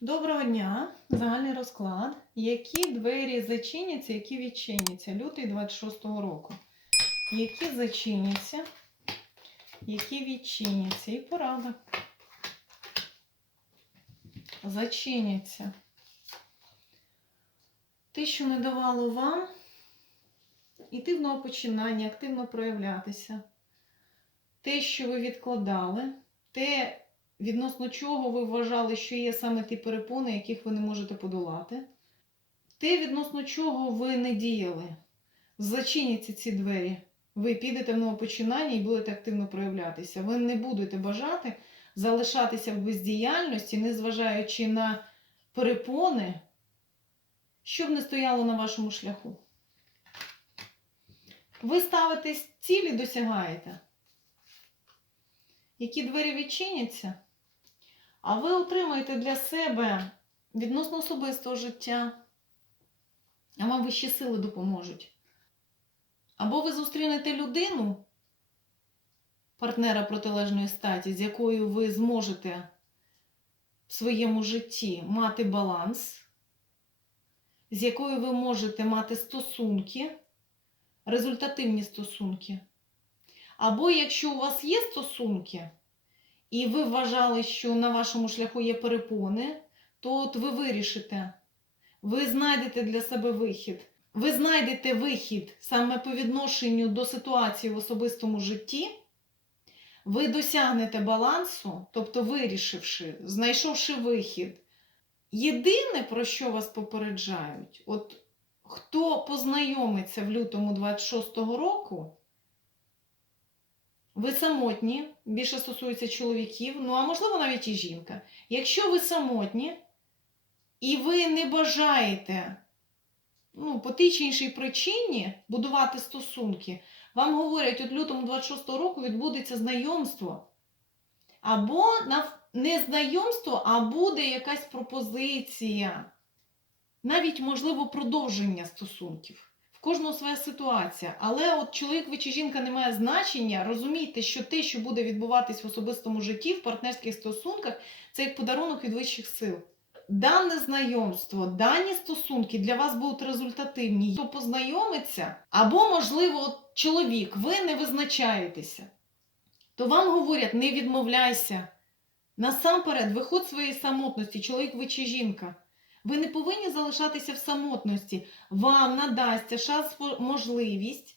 Доброго дня! Загальний розклад. Які двері зачиняться, які відчиняться? Лютий 26-го року. Які зачиняться, які відчиняться. І порада. Зачиняться. Те, що не давало вам іти в нове починання, активно проявлятися. Те, що ви відкладали, те, відносно чого ви вважали, що є саме ті перепони, яких ви не можете подолати. Те, відносно чого ви не діяли. Зачиняться ці двері. Ви підете в новопочинання і будете активно проявлятися. Ви не будете бажати залишатися в бездіяльності, незважаючи на перепони, що б не стояло на вашому шляху. Ви ставитесь цілі, досягаєте. Які двері відчиняться? А ви отримаєте для себе відносно особистого життя, а вам вищі сили допоможуть. Або ви зустрінете людину, партнера протилежної статі, з якою ви зможете в своєму житті мати баланс, з якою ви можете мати стосунки, результативні стосунки. Або якщо у вас є стосунки, і ви вважали, що на вашому шляху є перепони, то от ви вирішите, ви знайдете для себе вихід. Ви знайдете вихід саме по відношенню до ситуації в особистому житті, ви досягнете балансу, тобто вирішивши, знайшовши вихід. Єдине, про що вас попереджають, от хто познайомиться в лютому 26-го року, ви самотні, більше стосується чоловіків, ну а можливо навіть і жінка. Якщо ви самотні і ви не бажаєте ну, по тій чи іншій причині будувати стосунки, вам говорять, от лютому 26-го року відбудеться знайомство. Або не знайомство, а буде якась пропозиція. Навіть, можливо, продовження стосунків. Кожного своя ситуація. Але от чоловік ви чи жінка не має значення. Розумійте, що те, що буде відбуватись в особистому житті, в партнерських стосунках, це як подарунок від вищих сил. Дане знайомство, дані стосунки для вас будуть результативні. Хто познайомиться, або, можливо, от чоловік, ви не визначаєтеся, то вам говорять, не відмовляйся. Насамперед, виходь своєї самотності, чоловік ви чи жінка. Ви не повинні залишатися в самотності. Вам надасться шанс, можливість,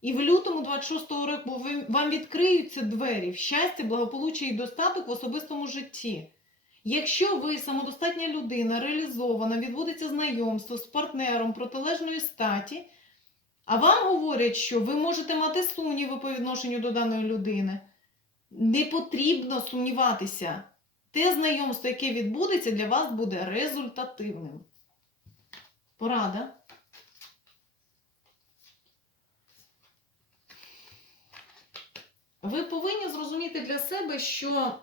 і в лютому 26-го року вам відкриються двері в щастя, благополуччя і достаток в особистому житті. Якщо ви самодостатня людина, реалізована, відбудеться знайомство з партнером протилежної статі, а вам говорять, що ви можете мати сумніви по відношенню до даної людини, не потрібно сумніватися. Те знайомство, яке відбудеться, для вас буде результативним. Порада. Ви повинні зрозуміти для себе, що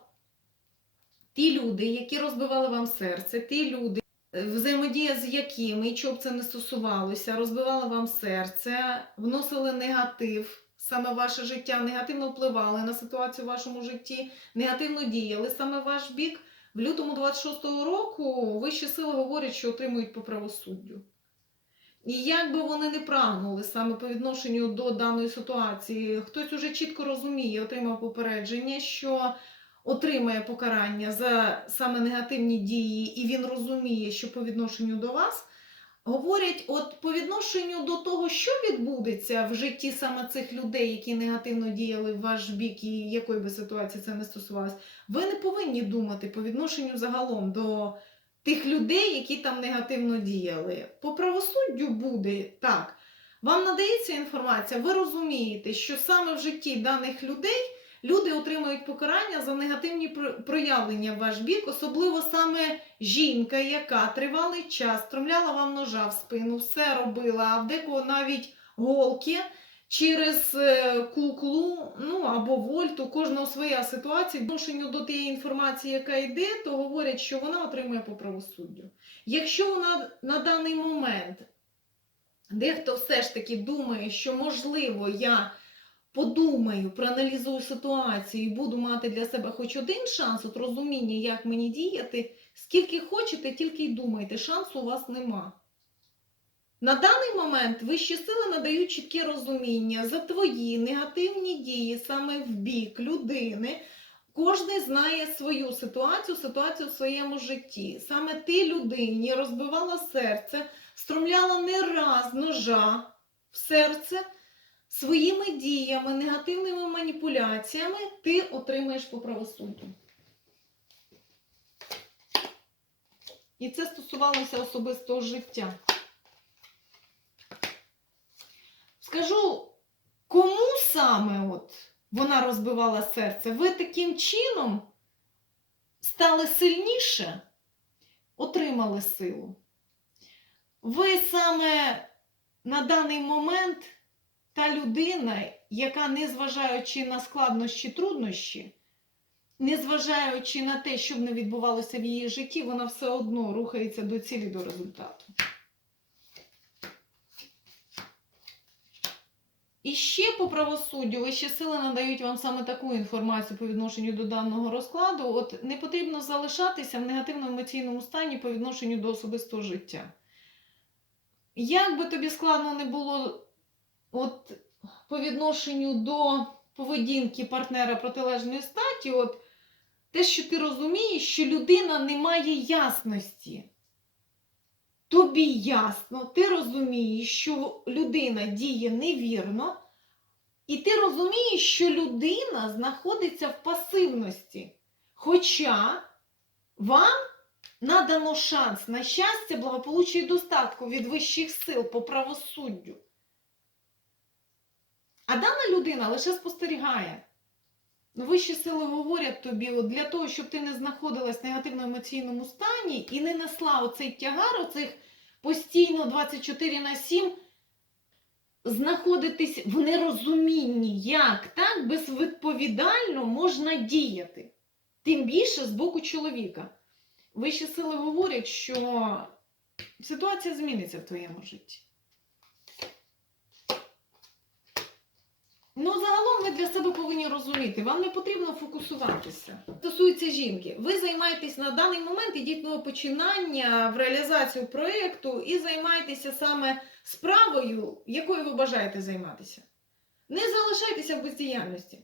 ті люди, які розбивали вам серце, ті люди, е, взаємодія з якими, і чого б це не стосувалося, розбивали вам серце, вносили негатив, саме ваше життя, негативно впливали на ситуацію в вашому житті, негативно діяли саме ваш бік. В лютому 26-го року вищі сили говорять, що отримують по правосуддю. І як би вони не прагнули саме по відношенню до даної ситуації, хтось уже чітко розуміє, отримав попередження, що отримає покарання за саме негативні дії, і він розуміє, що по відношенню до вас. Говорять, от відношенню до того, що відбудеться в житті саме цих людей, які негативно діяли в ваш бік, і якої би ситуації це не стосувалось, ви не повинні думати по відношенню загалом до тих людей, які там негативно діяли. По правосуддю буде так. Вам надається інформація, ви розумієте, що саме в житті даних людей люди отримують покарання за негативні проявлення в ваш бік, особливо саме жінка, яка тривалий час стромляла вам ножа в спину, все робила, а в декого навіть голки через е, куклу, ну або вольт, у кожного своя ситуація. Відношенню до тієї інформації, яка йде, то говорять, що вона отримує по правосуддю. Якщо вона на даний момент дехто все ж таки думає, що можливо я подумаю, проаналізую ситуацію і буду мати для себе хоч один шанс, от розуміння, як мені діяти, скільки хочете, тільки й думайте, шансу у вас нема. На даний момент вищі сили надають чітке розуміння за твої негативні дії саме в бік людини. Кожен знає свою ситуацію, ситуацію в своєму житті. Саме ти людині розбивала серце, встромляла не раз ножа в серце. Своїми діями, негативними маніпуляціями ти отримаєш по правосуддю. І це стосувалося особистого життя. Скажу, кому саме от вона розбивала серце, ви таким чином стали сильніше, отримали силу. Ви саме на даний момент та людина, яка, незважаючи на складнощі, труднощі, незважаючи на те, що б не відбувалося в її житті, вона все одно рухається до цілі, до результату. І ще по правосуддю вищі сили надають вам саме таку інформацію по відношенню до даного розкладу. От не потрібно залишатися в негативному емоційному стані по відношенню до особистого життя. Як би тобі складно не було от, по відношенню до поведінки партнера протилежної статі, от, те, що ти розумієш, що людина не має ясності. Тобі ясно, ти розумієш, що людина діє невірно, і ти розумієш, що людина знаходиться в пасивності. Хоча вам надано шанс на щастя, благополуччя і достатку від вищих сил по правосуддю. А дана людина лише спостерігає. Ну, вищі сили говорять тобі, от для того, щоб ти не знаходилась в негативно-емоційному стані і не несла оцей тягар, оцих постійно 24 на 7, знаходитись в нерозумінні, як так безвідповідально можна діяти. Тим більше з боку чоловіка. Вищі сили говорять, що ситуація зміниться в твоєму житті. Ну, загалом ви для себе повинні розуміти, вам не потрібно фокусуватися. Стосується жінки, ви займаєтесь на даний момент, ідіть нового починання в реалізацію проєкту і займайтеся саме справою, якою ви бажаєте займатися. Не залишайтеся в бездіяльності.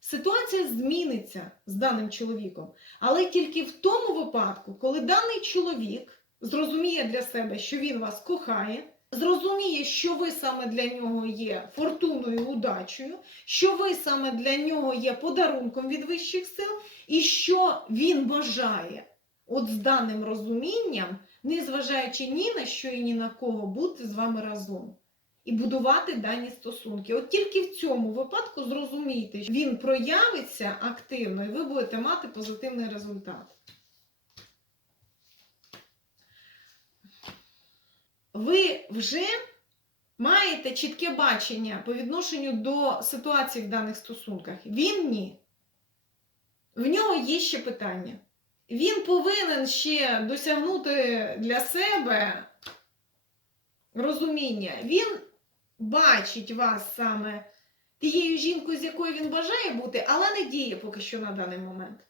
Ситуація зміниться з даним чоловіком, але тільки в тому випадку, коли даний чоловік зрозуміє для себе, що він вас кохає зрозуміє, що ви саме для нього є фортуною, удачею, що ви саме для нього є подарунком від вищих сил, і що він бажає, от з даним розумінням, не зважаючи ні на що і ні на кого, бути з вами разом. І будувати дані стосунки. От тільки в цьому випадку зрозумійте, що він проявиться активно, і ви будете мати позитивний результат. Ви вже маєте чітке бачення по відношенню до ситуації в даних стосунках. Він ні. В нього є ще питання. Він повинен ще досягнути для себе розуміння. Він бачить вас саме тією жінкою, з якою він бажає бути, але не діє поки що на даний момент.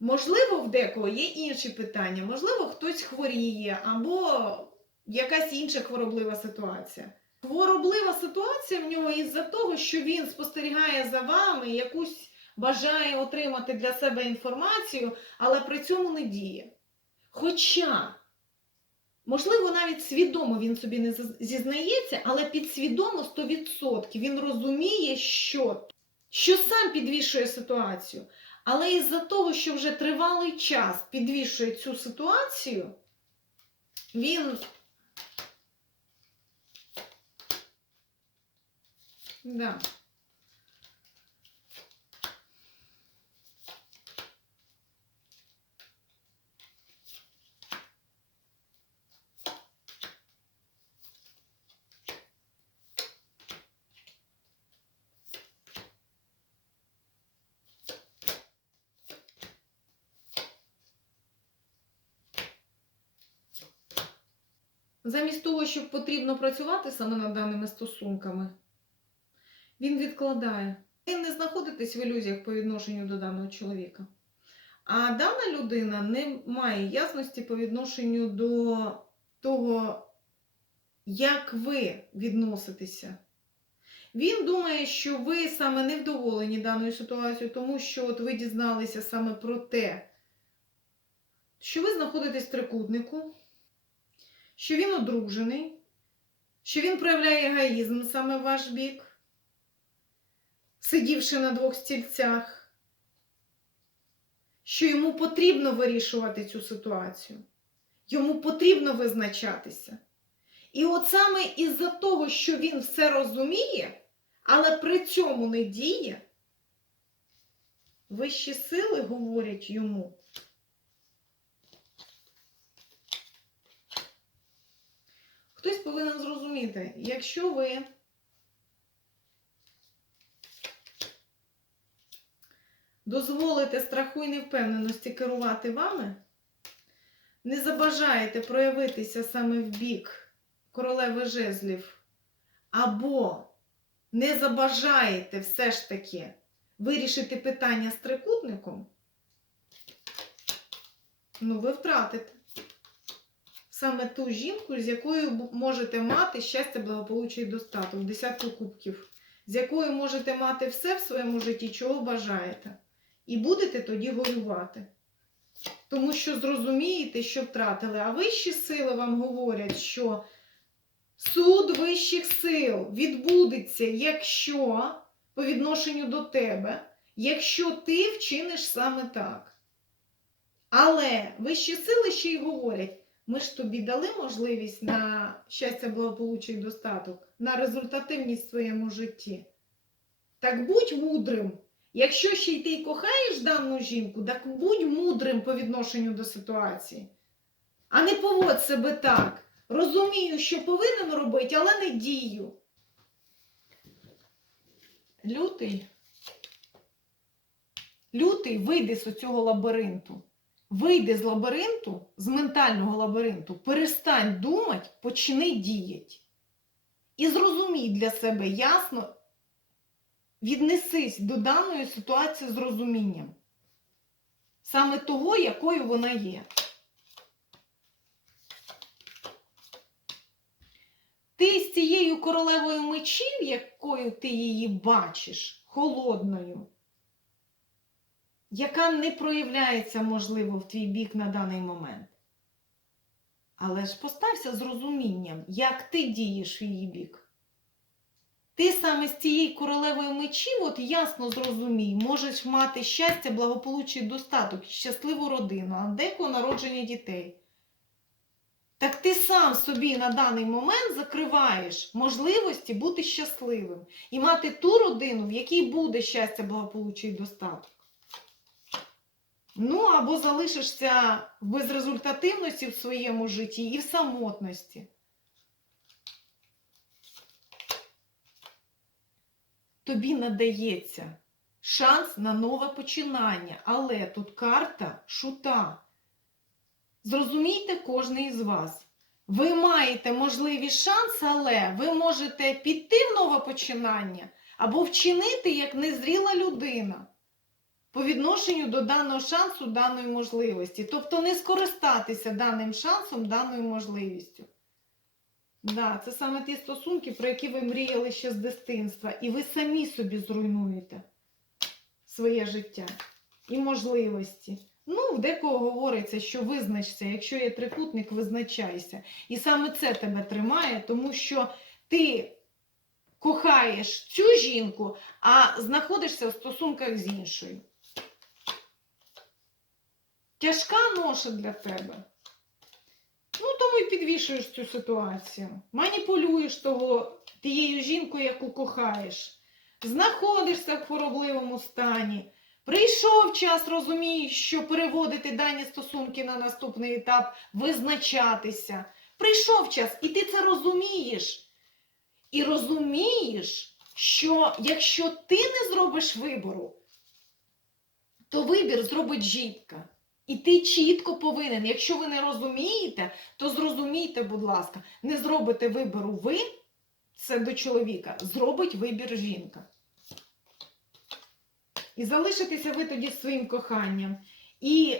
Можливо, в декого є інші питання, можливо, хтось хворіє, або якась інша хвороблива ситуація. Хвороблива ситуація в нього із-за того, що він спостерігає за вами, якусь бажає отримати для себе інформацію, але при цьому не діє. Хоча, можливо, навіть свідомо він собі не зізнається, але підсвідомо 100% він розуміє, що, що сам підвішує ситуацію. Але із-за того, що вже тривалий час підвішує цю ситуацію, він Да. Замість того, щоб потрібно працювати саме над даними стосунками, Він відкладає. Ви не знаходитесь в ілюзіях по відношенню до даного чоловіка. А дана людина не має ясності по відношенню до того, як ви відноситеся. Він думає, що ви саме невдоволені даною ситуацією, тому що от ви дізналися саме про те, що ви знаходитесь в трикутнику, що він одружений, що він проявляє егоїзм саме в ваш бік, сидівши на двох стільцях, що йому потрібно вирішувати цю ситуацію, йому потрібно визначатися. І от саме із-за того, що він все розуміє, але при цьому не діє, вищі сили говорять йому. Хтось повинен зрозуміти, якщо ви дозволите страху і невпевненості керувати вами, не забажаєте проявитися саме в бік королеви жезлів, або не забажаєте все ж таки вирішити питання з трикутником, ну ви втратите. Саме ту жінку, з якою можете мати щастя, благополуччя і достаток, десятку кубків, з якою можете мати все в своєму житті, чого бажаєте. І будете тоді горювати. Тому що зрозумієте, що втратили. А вищі сили вам говорять, що суд вищих сил відбудеться, якщо по відношенню до тебе, якщо ти вчиниш саме так. Але вищі сили ще й говорять: ми ж тобі дали можливість на щастя, благополуччя і достаток, на результативність в своєму житті. Так будь мудрим. Якщо ще й ти кохаєш дану жінку, так будь мудрим по відношенню до ситуації. А не поводь себе так. Розумію, що повинен робити, але не дію. Лютий. Лютий вийди з цього лабіринту. Вийди з лабіринту, з ментального лабіринту, перестань думати, почни діяти. І зрозумій для себе ясно, віднесись до даної ситуації з розумінням. Саме того, якою вона є. Ти з цією королевою мечів, якою ти її бачиш, холодною, яка не проявляється, можливо, в твій бік на даний момент. Але ж постався з розумінням, як ти дієш в її бік. Ти саме з цією королевою мечів, от ясно зрозумій, можеш мати щастя, благополуччя і достаток, щасливу родину, а деко народження дітей. Так ти сам собі на даний момент закриваєш можливості бути щасливим і мати ту родину, в якій буде щастя, благополуччя і достаток. Ну, або залишишся в безрезультативності в своєму житті і в самотності. Тобі надається шанс на нове починання, але тут карта шута. Зрозумійте кожен із вас. Ви маєте можливий шанс, але ви можете піти в нове починання або вчинити як незріла людина по відношенню до даного шансу, даної можливості. Тобто не скористатися даним шансом, даною можливістю. Да, це саме ті стосунки, про які ви мріяли ще з дитинства, і ви самі собі зруйнуєте своє життя і можливості. Ну, в декого говориться, що визначся, якщо є трикутник, визначайся. І саме це тебе тримає, тому що ти кохаєш цю жінку, а знаходишся в стосунках з іншою. Тяжка ноша для тебе. Ну, тому і підвішуєш цю ситуацію. Маніпулюєш того, тією жінкою, яку кохаєш. Знаходишся в хворобливому стані. Прийшов час, розумієш, що переводити дані стосунки на наступний етап, визначатися. Прийшов час, і ти це розумієш. І розумієш, що якщо ти не зробиш вибору, то вибір зробить жінка. І ти чітко повинен. Якщо ви не розумієте, то зрозумійте, будь ласка, не зробите вибору ви, це до чоловіка, зробить вибір жінка. І залишитеся ви тоді своїм коханням. І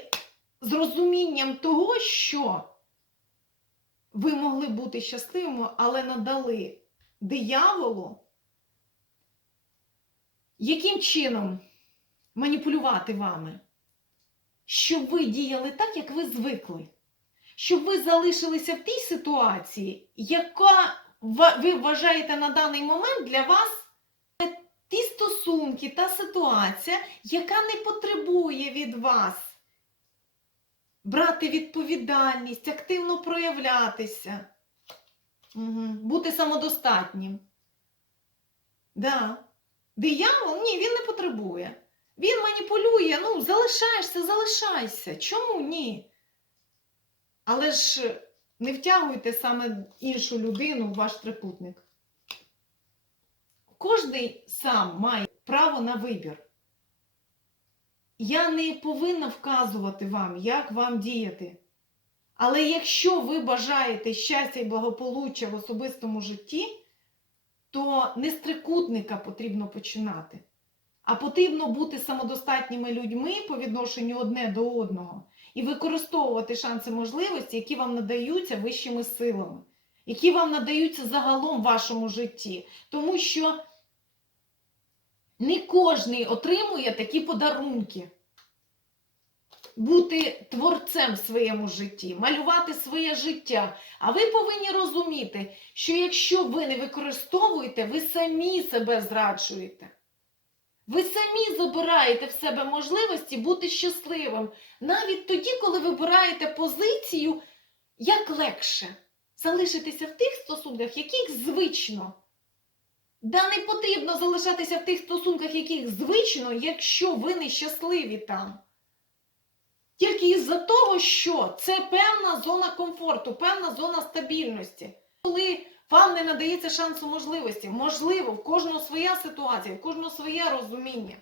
з розумінням того, що ви могли бути щасливими, але надали дияволу, яким чином маніпулювати вами, щоб ви діяли так, як ви звикли, щоб ви залишилися в тій ситуації, яка ви вважаєте на даний момент для вас ті стосунки, та ситуація, яка не потребує від вас брати відповідальність, активно проявлятися, угу. бути самодостатнім. Да. Диявол ні, він не потребує. Він маніпулює, ну, залишаєшся, залишайся. Чому ні? Але ж не втягуйте саме іншу людину в ваш трикутник. Кожний сам має право на вибір. Я не повинна вказувати вам, як вам діяти. Але якщо ви бажаєте щастя і благополуччя в особистому житті, то не з трикутника потрібно починати, а потрібно бути самодостатніми людьми по відношенню одне до одного і використовувати шанси можливості, які вам надаються вищими силами, які вам надаються загалом в вашому житті. Тому що не кожний отримує такі подарунки. Бути творцем в своєму житті, малювати своє життя. А ви повинні розуміти, що якщо ви не використовуєте, ви самі себе зраджуєте. Ви самі забираєте в себе можливості бути щасливим. Навіть тоді, коли вибираєте позицію, як легше залишитися в тих стосунках, яких звично. Да не потрібно залишатися в тих стосунках, яких звично, якщо ви не щасливі там. Тільки із-за того, що це певна зона комфорту, певна зона стабільності. Коли вам не надається шансу можливості, можливо, в кожного своя ситуація, в кожного своє розуміння.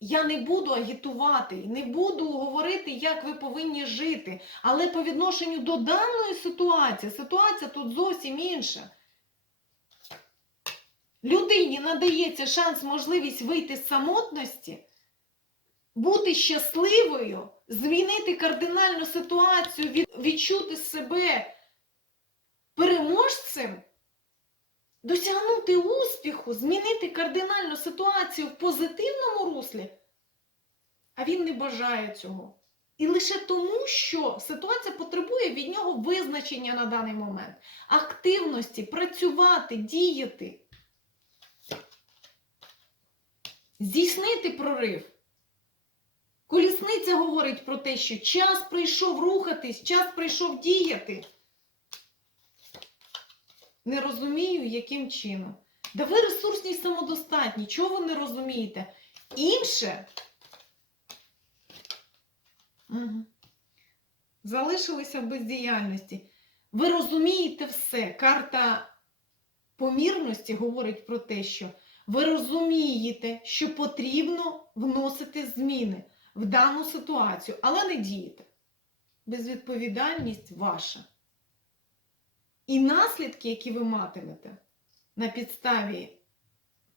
Я не буду агітувати, не буду говорити, як ви повинні жити. Але по відношенню до даної ситуації, ситуація тут зовсім інша. Людині надається шанс, можливість вийти з самотності, бути щасливою, змінити кардинальну ситуацію, відчути себе переможцем, досягнути успіху, змінити кардинальну ситуацію в позитивному руслі, а він не бажає цього. І лише тому, що ситуація потребує від нього визначення на даний момент, активності, працювати, діяти, здійснити прорив. Колісниця говорить про те, що час прийшов рухатись, час прийшов діяти. Не розумію, яким чином. Да ви ресурсні і самодостатні, чого ви не розумієте? Інше. Мгм. Залишилися в бездіяльності. Ви розумієте все. Карта помірності говорить про те, що ви розумієте, що потрібно вносити зміни в дану ситуацію, але не дієте. Безвідповідальність ваша. І наслідки, які ви матимете на підставі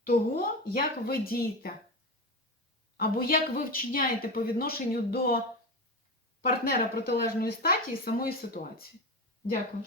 того, як ви дієте, або як ви вчиняєте по відношенню до партнера протилежної статі і самої ситуації. Дякую.